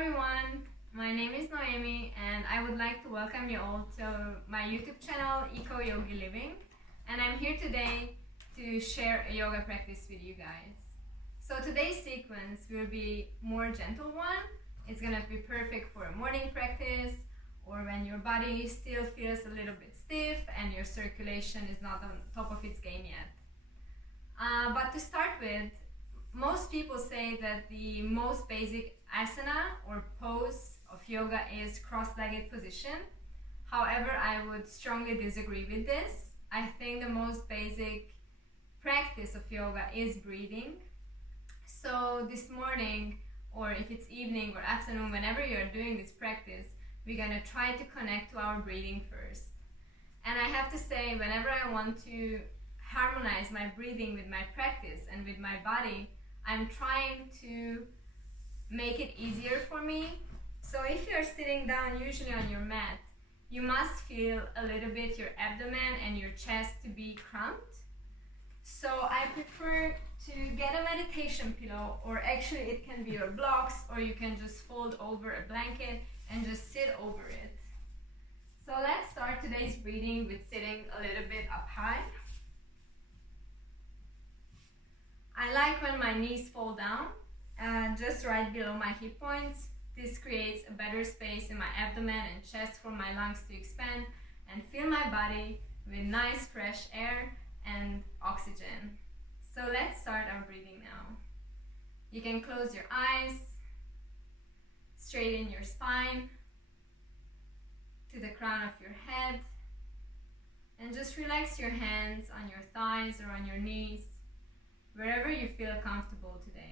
everyone, my name is Noemi and I would like to welcome you all to my YouTube channel Eco Yogi Living, and I'm here today to share a yoga practice with you guys. So today's sequence will be more gentle one. It's gonna be perfect for a morning practice or when your body still feels a little bit stiff and your circulation is not on top of its game yet. But to start with, most people say that the most basic asana or pose of yoga is cross-legged position. However, I would strongly disagree with this. I think the most basic practice of yoga is breathing. So this morning, or if it's evening or afternoon, whenever you're doing this practice, we're gonna try to connect to our breathing first. And I have to say, whenever I want to harmonize my breathing with my practice and with my body, I'm trying to make it easier for me. So if you're sitting down usually on your mat, you must feel a little bit your abdomen and your chest to be cramped. So I prefer to get a meditation pillow, or actually it can be your blocks, or you can just fold over a blanket and just sit over it. So let's start today's breathing with sitting a little bit up high. I like when my knees fall down, just right below my hip points. This creates a better space in my abdomen and chest for my lungs to expand and fill my body with nice fresh air and oxygen. So let's start our breathing now. You can close your eyes, straighten your spine to the crown of your head, and just relax your hands on your thighs or on your knees, wherever you feel comfortable today.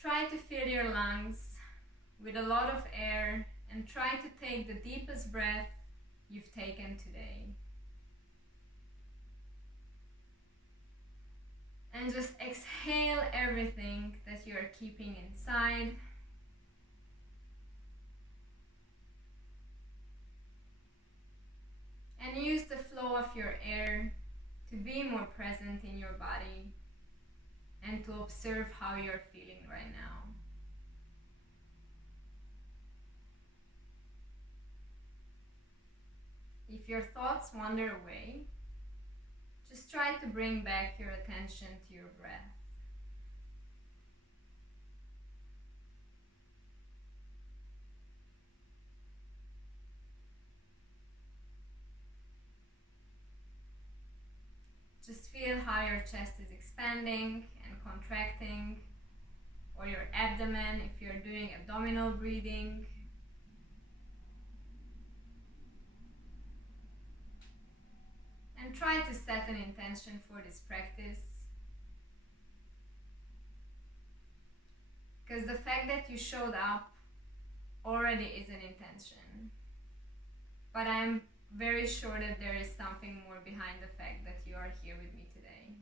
Try to fill your lungs with a lot of air and try to take the deepest breath you've taken today. And just exhale everything that you are keeping inside. And use the flow of your air to be more present in your body and to observe how you're feeling right now. If your thoughts wander away, just try to bring back your attention to your breath. Just feel how your chest is expanding and contracting, or your abdomen if you're doing abdominal breathing. And try to set an intention for this practice, because the fact that you showed up already is an intention. But I'm very sure that there is something more behind the fact that you are here with me today.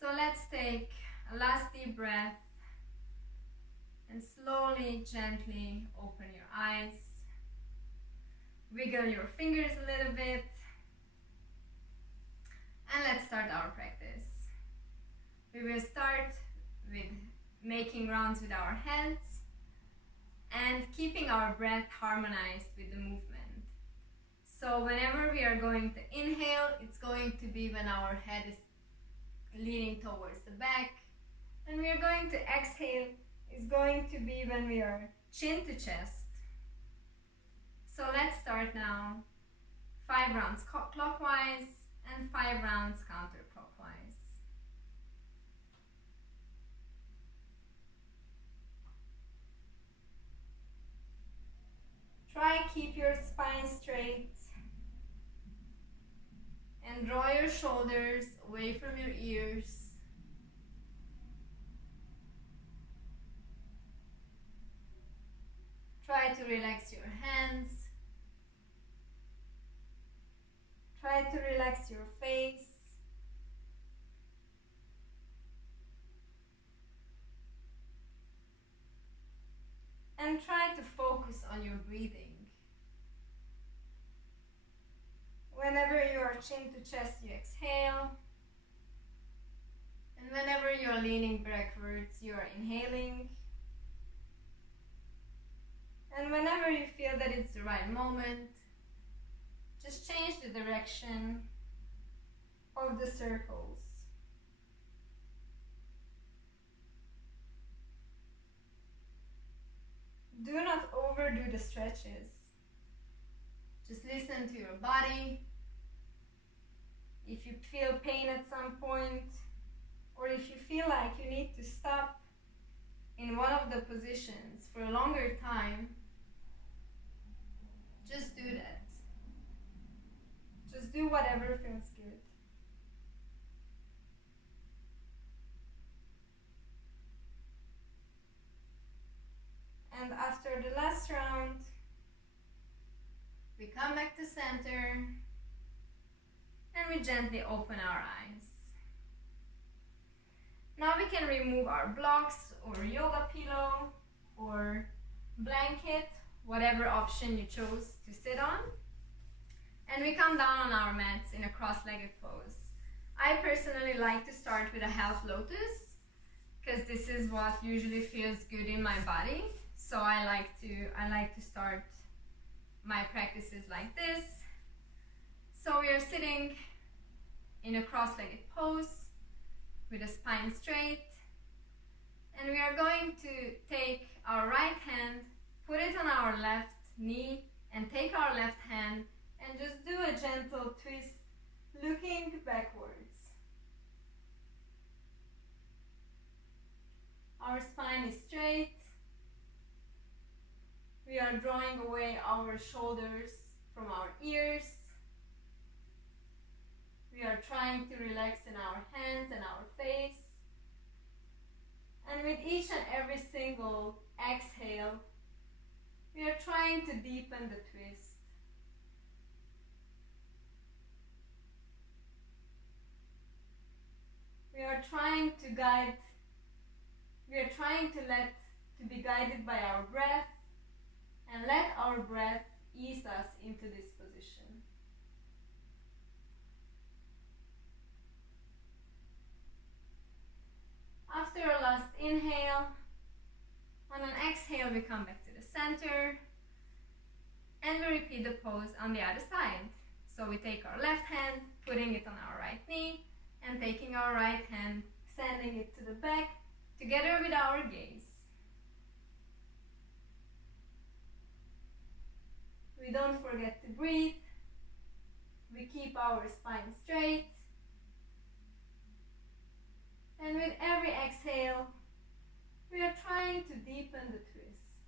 So let's take a last deep breath and slowly, gently open your eyes. Wiggle your fingers a little bit. And let's start our practice. We will start with making rounds with our hands and keeping our breath harmonized with the movement. So whenever we are going to inhale, it's going to be when our head is leaning towards the back. And we are going to exhale, is going to be when we are chin to chest. So let's start now. 5 rounds clockwise and 5 rounds counterclockwise. Try keep your spine straight and draw your shoulders away from your ears. Try to relax your hands. Try to relax your face. And try to focus on your breathing. Whenever you are chin to chest, you exhale. And whenever you are leaning backwards, you are inhaling. And whenever you feel that it's the right moment, just change the direction of the circles. Do not overdo the stretches. Just listen to your body. If you feel pain at some point, or if you feel like you need to stop in one of the positions for a longer time, just do that. Just do whatever feels good. And after the last round, we come back to center and we gently open our eyes. Now we can remove our blocks or yoga pillow or blanket, whatever option you chose to sit on. And we come down on our mats in a cross-legged pose. I personally like to start with a half lotus because this is what usually feels good in my body. So I like to start my practices like this. So we are sitting in a cross-legged pose with the spine straight, and we are going to take our right hand, put it on our left knee, and take our left hand and just do a gentle twist looking backwards. Our spine is straight. We are drawing away our shoulders from our ears. We are trying to relax in our hands and our face. And with each and every single exhale, we are trying to deepen the twist. We are trying to be guided by our breath, and let our breath ease us into this position. After a last inhale, on an exhale we come back to the center and we repeat the pose on the other side. So we take our left hand, putting it on our right knee, and taking our right hand, sending it to the back, together with our gaze. We don't forget to breathe. We keep our spine straight. And with every exhale, we are trying to deepen the twist.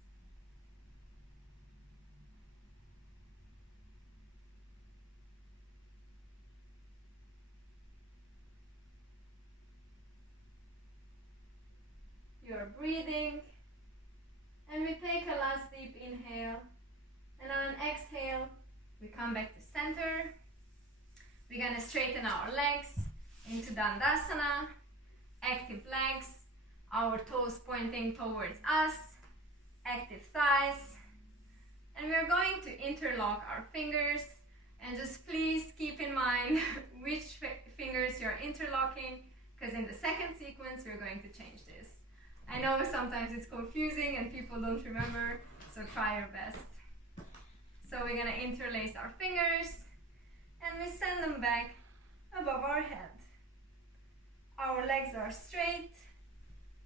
You are breathing, and we take a last deep inhale, and on an exhale, we come back to center. We're gonna straighten our legs into Dandasana, active legs, our toes pointing towards us, active thighs, and we're going to interlock our fingers, and just please keep in mind which fingers you're interlocking, because in the second sequence we're going to change this. I know sometimes it's confusing and people don't remember, so try your best. So we're gonna interlace our fingers and we send them back above our head. Our legs are straight,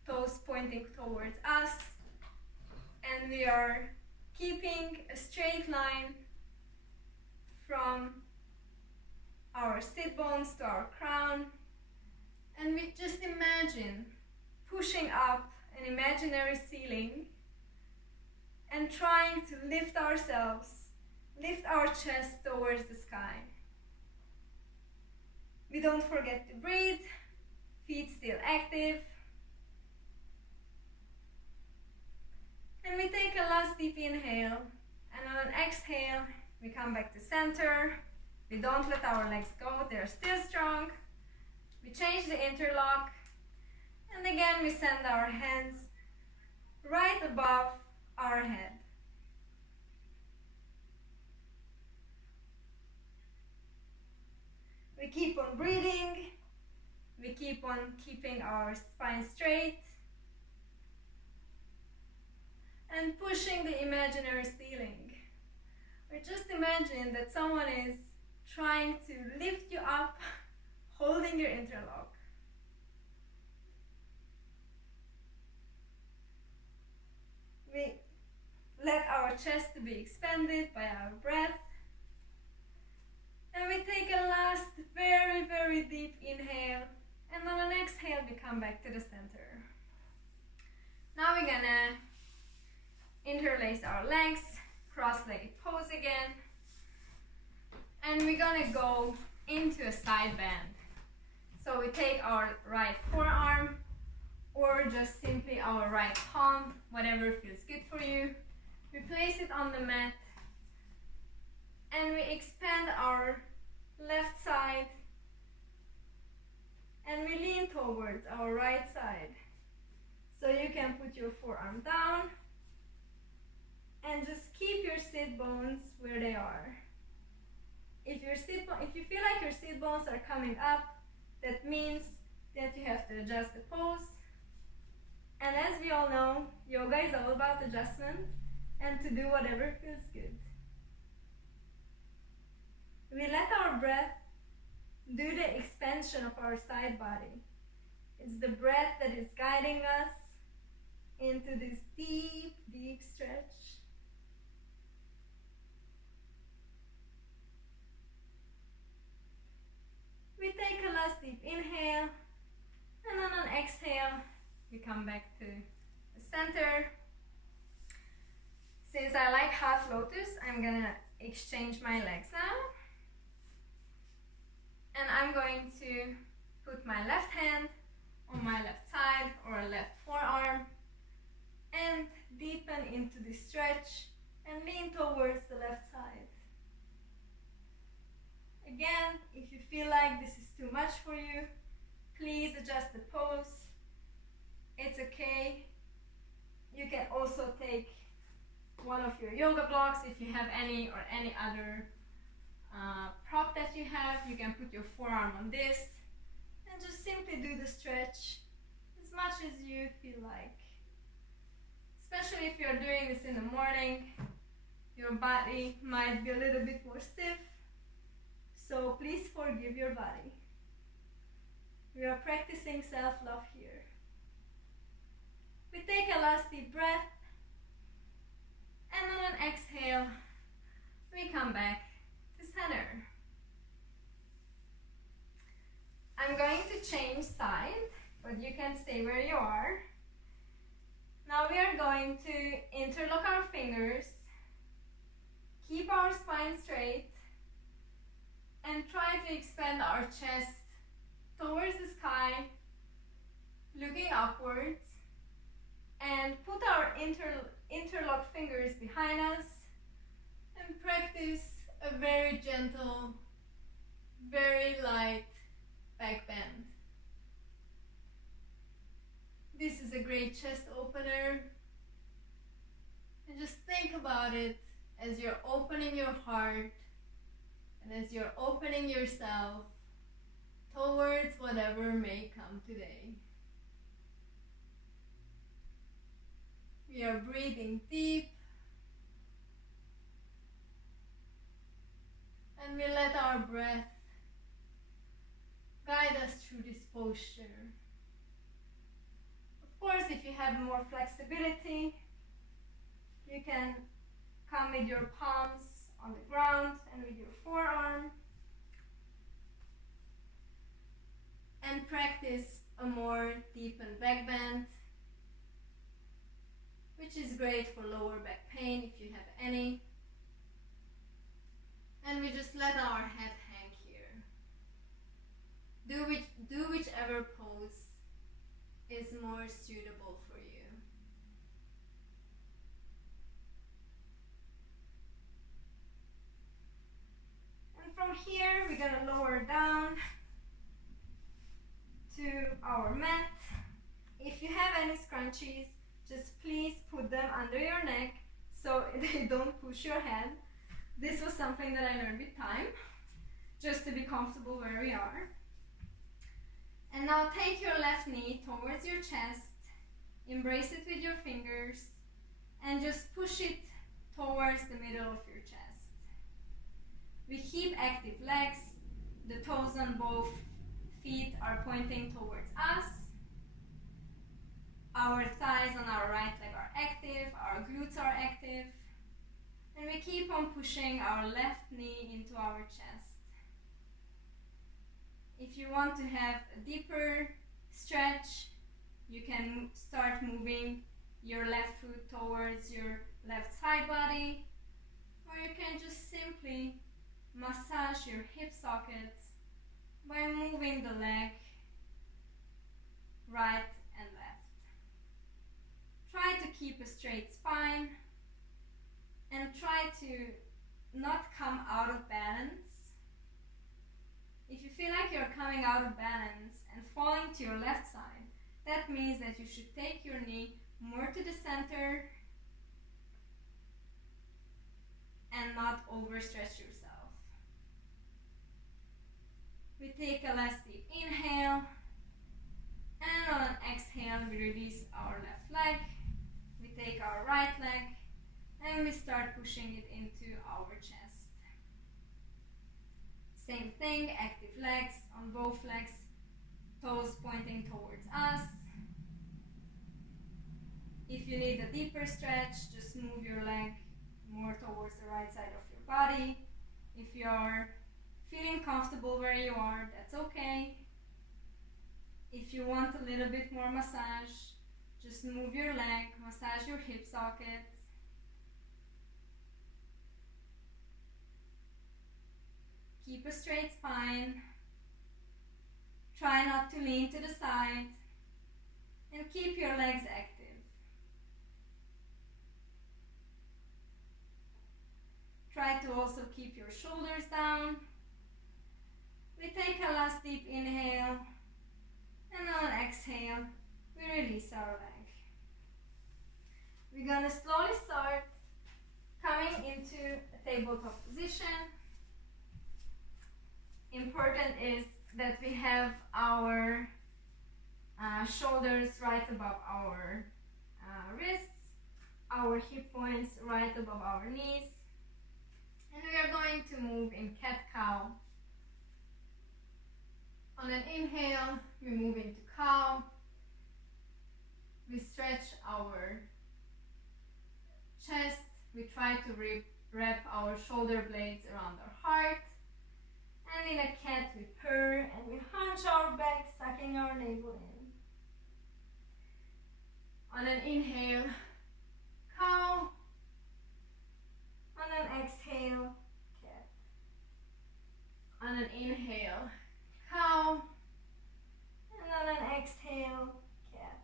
toes pointing towards us, and we are keeping a straight line from our sit bones to our crown, and we just imagine pushing up an imaginary ceiling and trying to lift ourselves, lift our chest towards the sky. We don't forget to breathe, feet still active. And we take a last deep inhale, and on an exhale, we come back to center. We don't let our legs go, they're still strong. We change the interlock, and again we send our hands right above our head. breathing, we keep on keeping our spine straight and pushing the imaginary ceiling. Or just imagine that someone is trying to lift you up, holding your interlock. We let our chest be expanded by our breath. And we take a last very, very deep inhale. And on an exhale, we come back to the center. Now we're gonna interlace our legs, cross-legged pose again. And we're gonna go into a side bend. So we take our right forearm or just simply our right palm, whatever feels good for you. We place it on the mat and we expand our left side and we lean towards our right side. So you can put your forearm down and just keep your sit bones where they are. If you feel like your sit bones are coming up, that means that you have to adjust the pose. And as we all know, yoga is all about adjustment and to do whatever feels good. We let our breath do the expansion of our side body. It's the breath that is guiding us into this deep, deep stretch. We take a last deep inhale, and on an exhale, we come back to the center. Since I like half lotus, I'm gonna exchange my legs now. And I'm going to put my left hand on my left side or left forearm and deepen into the stretch and lean towards the left side. Again, if you feel like this is too much for you, please adjust the pose. It's okay. You can also take one of your yoga blocks if you have any, or any other prop that you have. You can put your forearm on this and just simply do the stretch as much as you feel like. Especially if you're doing this in the morning, your body might be a little bit more stiff, so please forgive your body. We are practicing self-love here. We take a last deep breath, and on an exhale, we come back to center. I'm going to change side, but you can stay where you are. Now we are going to interlock our fingers, keep our spine straight, and try to expand our chest towards the sky, looking upwards, and put our interlocked fingers behind us and practice a very gentle, very light back bend. This is a great chest opener, and just think about it as you're opening your heart and as you're opening yourself towards whatever may come today. We are breathing deep, and we let our breath guide us through this posture. Of course, if you have more flexibility, you can come with your palms on the ground and with your forearm and practice a more deepened back bend, which is great for lower back pain if you have any. And we just let our head hang here. Do whichever pose is more suitable for you. And from here, we're gonna lower down to our mat. If you have any scrunchies, just please put them under your neck so they don't push your head. This was something that I learned with time, just to be comfortable where we are. And now take your left knee towards your chest, embrace it with your fingers, and just push it towards the middle of your chest. We keep active legs, the toes on both feet are pointing towards us, our thighs on our right leg are active, our glutes are active, and we keep on pushing our left knee into our chest. If you want to have a deeper stretch, you can start moving your left foot towards your left side body, or you can just simply massage your hip sockets by moving the leg right and left. Try to keep a straight spine and try to not come out of balance. If you feel like you're coming out of balance and falling to your left side, that means that you should take your knee more to the center and not overstretch yourself. We take a last deep inhale, and on an exhale we release our left leg. We take our right leg and we start pushing it into our chest. Same thing, active legs on both legs, toes pointing towards us. If you need a deeper stretch, just move your leg more towards the right side of your body. If you're feeling comfortable where you are, that's okay. If you want a little bit more massage, just move your leg, massage your hip socket. Keep a straight spine. Try not to lean to the side. And keep your legs active. Try to also keep your shoulders down. We take a last deep inhale. And on an exhale, we release our leg. We're gonna slowly start coming into a tabletop position. Important is that we have our shoulders right above our wrists, our hip points right above our knees, and we are going to move in cat-cow. On an inhale, we move into cow. We stretch our chest. We try to wrap our shoulder blades around our heart. And in a cat, we purr and we hunch our back, sucking our navel in. On an inhale, cow. On an exhale, cat. On an inhale, cow. And on an exhale, cat.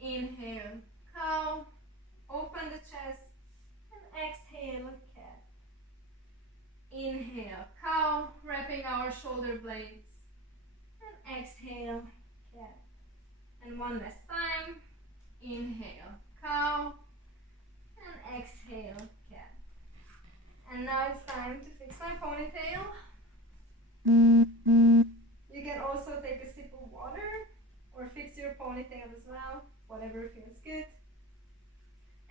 Inhale, cow. Open the chest. And exhale, cat. Inhale, cow, wrapping our shoulder blades. And exhale, cat. And one last time. Inhale, cow. And exhale, cat. And now it's time to fix my ponytail. You can also take a sip of water or fix your ponytail as well, whatever feels good.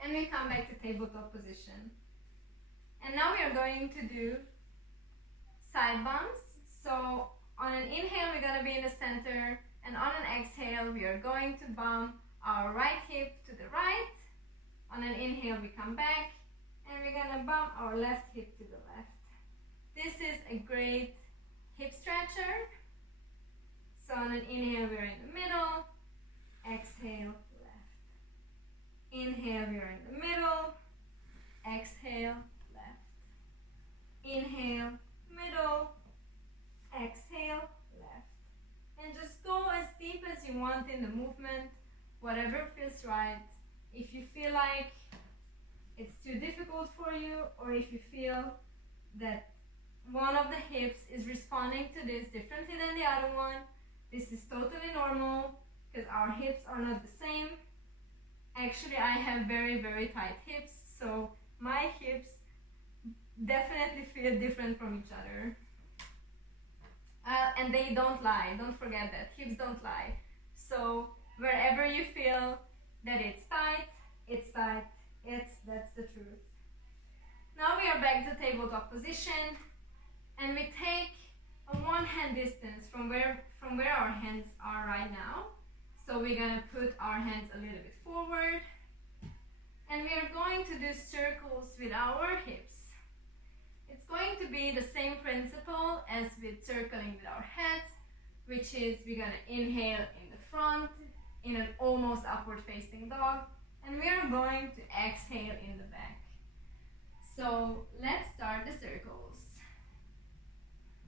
And we come back to tabletop position. And now we are going to do side bumps. So on an inhale, we're going to be in the center, and on an exhale, we are going to bump our right hip to the right. On an inhale, we come back, and we're going to bump our left hip to the left. This is a great hip stretcher. So on an inhale, we're in the middle. Exhale, left. Inhale, we're in the middle. Exhale, left. Inhale, middle. Exhale, left. And just go as deep as you want in the movement, whatever feels right. If you feel like it's too difficult for you, or if you feel that one of the hips is responding to this differently than the other one, this is totally normal because our hips are not the same. Actually, I have very, very tight hips, so my hips definitely feel different from each other. And they don't lie. Don't forget that. Hips don't lie. So wherever you feel that it's tight, it's tight. That's the truth. Now we are back to tabletop position, and we take a one hand distance from where our hands are right now. So we're gonna put our hands a little bit forward, and we are going to do circles with our hips. It's going to be the same principle as with circling with our heads, which is we're gonna inhale in the front in an almost upward facing dog, and we are going to exhale in the back. So let's start the circles.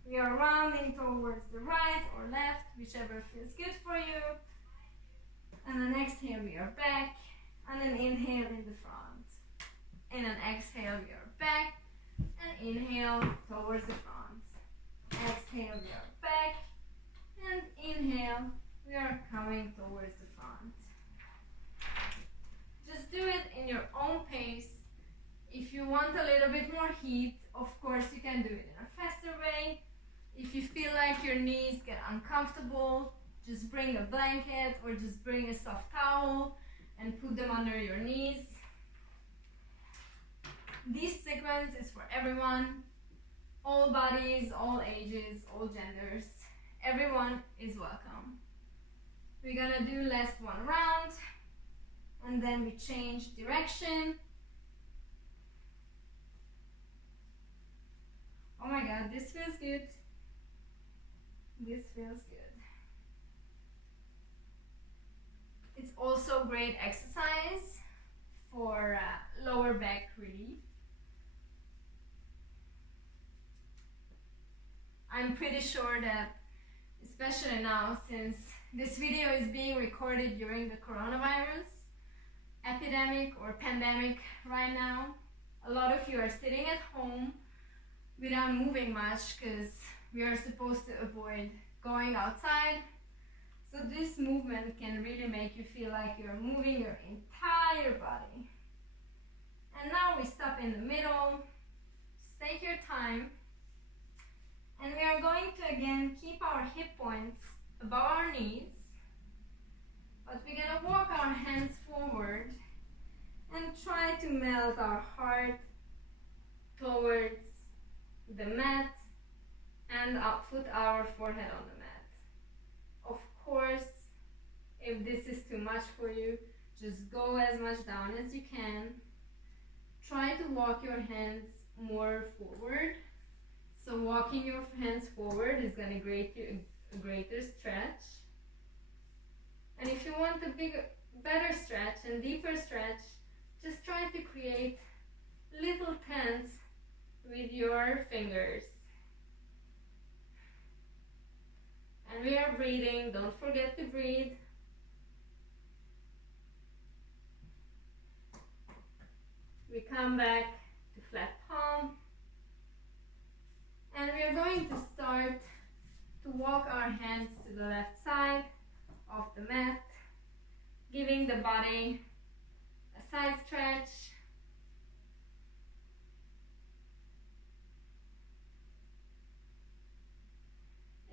We are rounding towards the right or left, whichever feels good for you. And an exhale, we are back. And an inhale in the front. And an exhale, we are back. And inhale towards the front. Exhale, we are back. And inhale, we are coming towards the front. Just do it in your own pace. If you want a little bit more heat, of course you can do it in a faster way. If you feel like your knees get uncomfortable, just bring a blanket or just bring a soft towel and put them under your knees. This sequence is for everyone, all bodies, all ages, all genders. Everyone is welcome. We're gonna do last one round, and then we change direction. Oh my God, this feels good. This feels good. It's also great exercise for lower back relief. I'm pretty sure that, especially now, since this video is being recorded during the coronavirus epidemic or pandemic right now, a lot of you are sitting at home without moving much because we are supposed to avoid going outside. So this movement can really make you feel like you're moving your entire body. And now we stop in the middle. Just take your time. And we are going to again keep our hip points above our knees. But we're going to walk our hands forward and try to melt our heart towards the mat and put our forehead on the mat. Of course, if this is too much for you, just go as much down as you can. Try to walk your hands more forward. So walking your hands forward is going to create you a greater stretch. And if you want a better stretch and deeper stretch, just try to create little tents with your fingers. And we are breathing. Don't forget to breathe. We come back to flat palm. And we are going to start to walk our hands to the left side of the mat, giving the body a side stretch.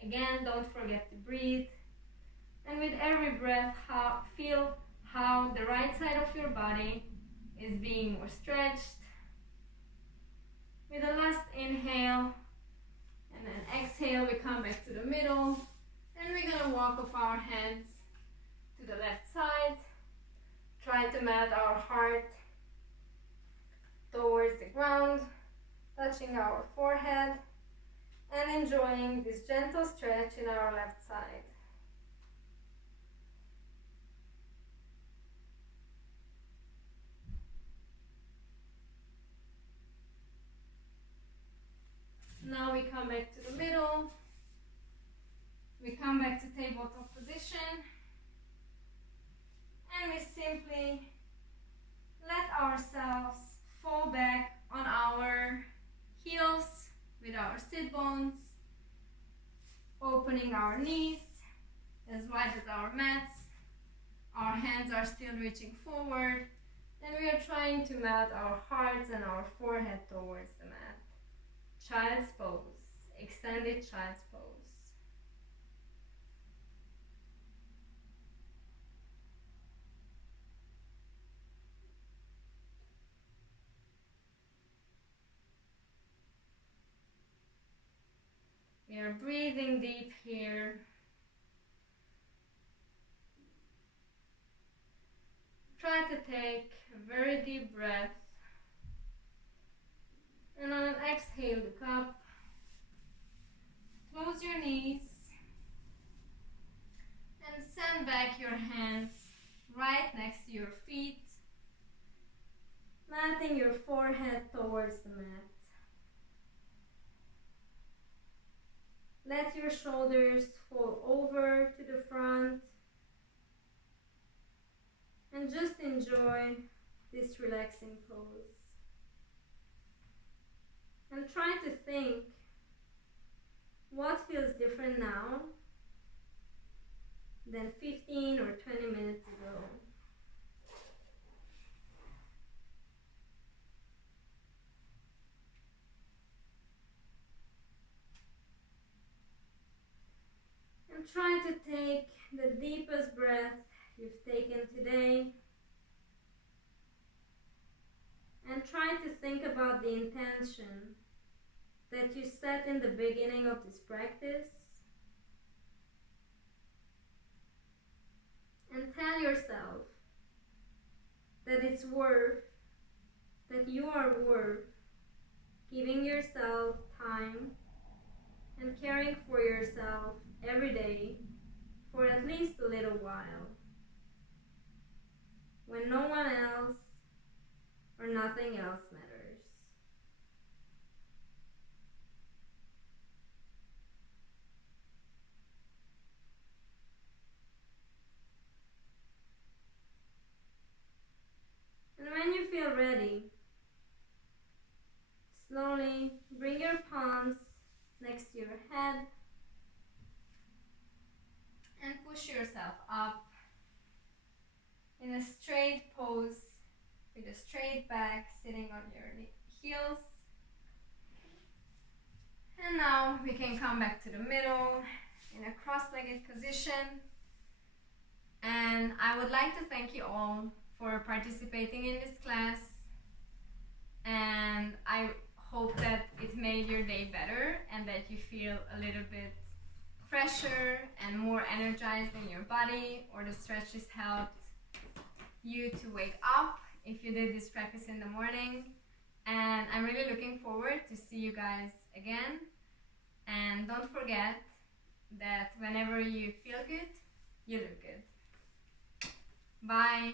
Again, don't forget to breathe. And with every breath, feel how the right side of your body is being more stretched. With the last inhale and then exhale, we come back to the middle. And we're going to walk off our hands to the left side. Try to melt our heart towards the ground, touching our forehead. And enjoying this gentle stretch in our left side. Now we come back to the middle. We come back to tabletop position. And we simply let ourselves fall back on our heels with our sit bones, opening our knees as wide as our mats. Our hands are still reaching forward, and we are trying to melt our hearts and our forehead towards the mat. Child's pose, extended child's pose. We are breathing deep here. Try to take a very deep breath. And on an exhale, look up. Close your knees. And send back your hands right next to your feet. Matting your forehead towards the mat. Let your shoulders fall over to the front. And just enjoy this relaxing pose. And try to think what feels different now than 15 or 20 minutes ago. And try to take the deepest breath you've taken today. And try to think about the intention that you set in the beginning of this practice. And tell yourself that it's worth, that you are worth giving yourself time and caring for yourself every day for at least a little while, when no one else or nothing else matters. And when you feel ready, slowly bring your palms next to your head and push yourself up in a straight pose with a straight back, sitting on your heels. And now we can come back to the middle in a cross-legged position. And I would like to thank you all for participating in this class. And I hope that it made your day better and that you feel a little bit fresher and more energized in your body, or the stretches helped you to wake up if you did this practice in the morning. And I'm really looking forward to see you guys again. And don't forget that whenever you feel good, you look good. Bye.